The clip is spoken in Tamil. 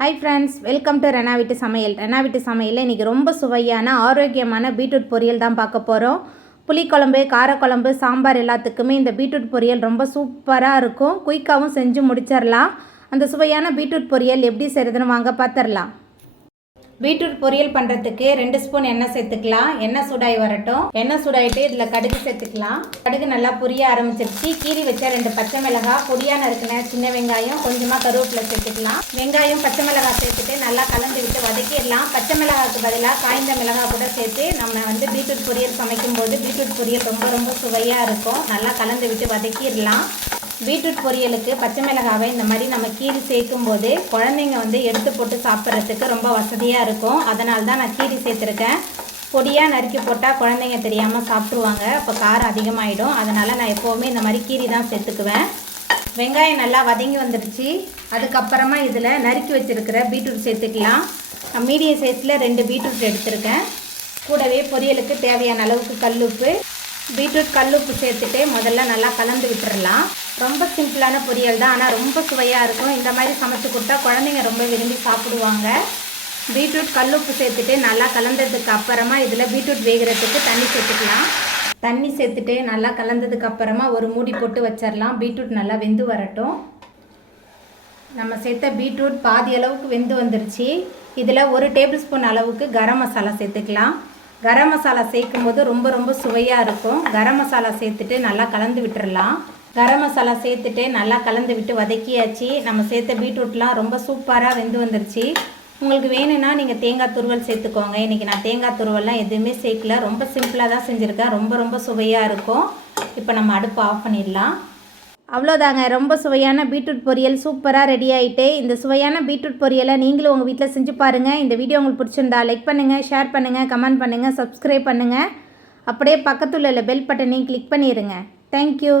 Hi friends, welcome to Rena வீட்டு சமையல். ரெனா வீட்டு சமையலில் இன்றைக்கி ரொம்ப சுவையான ஆரோக்கியமான பீட்ரூட் பொரியல் தான் பார்க்க போகிறோம். புளிக்குழம்பு, காரக்குழம்பு, சாம்பார் எல்லாத்துக்குமே இந்த பீட்ரூட் பொரியல் ரொம்ப சூப்பராக இருக்கும். குயிக்காகவும் செஞ்சு முடிச்சிடலாம். அந்த சுவையான பீட்ரூட் பொரியல் எப்படி செய்கிறதுன்னு வாங்க பார்த்துடலாம். பீட்ரூட் பொரியல் பண்ணுறதுக்கு 2 ஸ்பூன் எண்ணெய் சேர்த்துக்கலாம். எண்ணெய் சூடாகி வரட்டும். எண்ணெய் சூடாகிட்டு இதில் கடுகு சேர்த்துக்கலாம். கடுகு நல்லா பொரிய ஆரம்பிச்சிருச்சு. கீரி வச்ச 2 பச்சை மிளகாய், பொடியாக நறுக்கின சின்ன வெங்காயம், கொஞ்சமாக கருவேப்பிலை சேர்த்துக்கலாம். வெங்காயம் பச்சை மிளகாய் சேர்த்துட்டு நல்லா கலந்து விட்டு வதக்கிடலாம். பச்சை மிளகாய்க்கு பதிலாக காய்ந்த மிளகாய் கூட சேர்த்து நம்ம பீட்ரூட் பொரியல் சமைக்கும் போது பீட்ரூட் பொரியல் ரொம்ப சுவையாக இருக்கும். நல்லா கலந்து விட்டு வதக்கிடலாம். பீட்ரூட் பொரியலுக்கு பச்சை மிளகாவை இந்த மாதிரி நம்ம கீரி சேர்க்கும் போது குழந்தைங்க எடுத்து போட்டு சாப்பிட்றதுக்கு ரொம்ப வசதியாக இருக்கும். அதனால தான் நான் கீரி சேர்த்துருக்கேன். பொடியாக நறுக்கி போட்டால் குழந்தைங்க தெரியாமல் சாப்பிட்ருவாங்க. அப்போ காரம் அதிகமாகிடும். அதனால் நான் எப்போவுமே இந்த மாதிரி கீரி தான் சேர்த்துக்குவேன். வெங்காயம் நல்லா வதங்கி வந்துடுச்சு. அதுக்கப்புறமா இதில் நறுக்கி வச்சுருக்கிற பீட்ரூட் சேர்த்துக்கலாம். நான் மீடியம் சைஸில் 2 பீட்ரூட் எடுத்திருக்கேன். கூடவே பொரியலுக்கு தேவையான அளவுக்கு கல்லுப்பு, பீட்ரூட் கல்லுப்பு சேர்த்துட்டு முதல்ல நல்லா கலந்து விட்டுறலாம். ரொம்ப சிம்பிளான பொரியல் தான், ஆனால் ரொம்ப சுவையாக இருக்கும். இந்த மாதிரி சமைச்சு கொடுத்தா குழந்தைங்க ரொம்ப விரும்பி சாப்பிடுவாங்க. பீட்ரூட் கல்லுப்பு சேர்த்துட்டு நல்லா கலந்ததுக்கு அப்புறமா இதில் பீட்ரூட் வேகிறதுக்கு தண்ணி சேர்த்துக்கலாம். தண்ணி சேர்த்துட்டு நல்லா கலந்ததுக்கு அப்புறமா ஒரு மூடி போட்டு வச்சிடலாம். பீட்ரூட் நல்லா வெந்து வரட்டும். நம்ம சேர்த்த பீட்ரூட் பாதி அளவுக்கு வெந்து வந்துருச்சு. இதில் 1 டேபிள் ஸ்பூன் அளவுக்கு கரம் மசாலா சேர்த்துக்கலாம். கரம் மசாலா சேர்க்கும் போது ரொம்ப சுவையாக இருக்கும். கரம் மசாலா சேர்த்துட்டு நல்லா கலந்து விட்டுறலாம். கரம் மசாலா சேர்த்துட்டு நல்லா கலந்து விட்டு வதக்கியாச்சு. நம்ம சேர்த்த பீட்ரூட்லாம் ரொம்ப சூப்பராக வெந்து வந்துருச்சு. உங்களுக்கு வேணும்னா நீங்கள் தேங்காய் துருவல் சேர்த்துக்கோங்க. இன்றைக்கி நான் தேங்காய் துருவல்லாம் எதுவுமே சேர்க்கல. ரொம்ப சிம்பிளாக தான் செஞ்சுருக்கேன். ரொம்ப சுவையாக இருக்கும். இப்போ நம்ம அடுப்பு ஆஃப் பண்ணிடலாம். அவ்வளோதாங்க, ரொம்ப சுவையான பீட்ரூட் பொரியல் சூப்பராக ரெடி ஆகிட்டு. இந்த சுவையான பீட்ரூட் பொரியலை நீங்களும் உங்கள் வீட்டில் செஞ்சு பாருங்கள். இந்த வீடியோ உங்களுக்கு பிடிச்சிருந்தா லைக் பண்ணுங்கள், ஷேர் பண்ணுங்கள், கமெண்ட் பண்ணுங்கள், சப்ஸ்கிரைப் பண்ணுங்கள். அப்படியே பக்கத்தில் உள்ள பெல் பட்டனையும் கிளிக் பண்ணிடுங்க. தேங்க்யூ.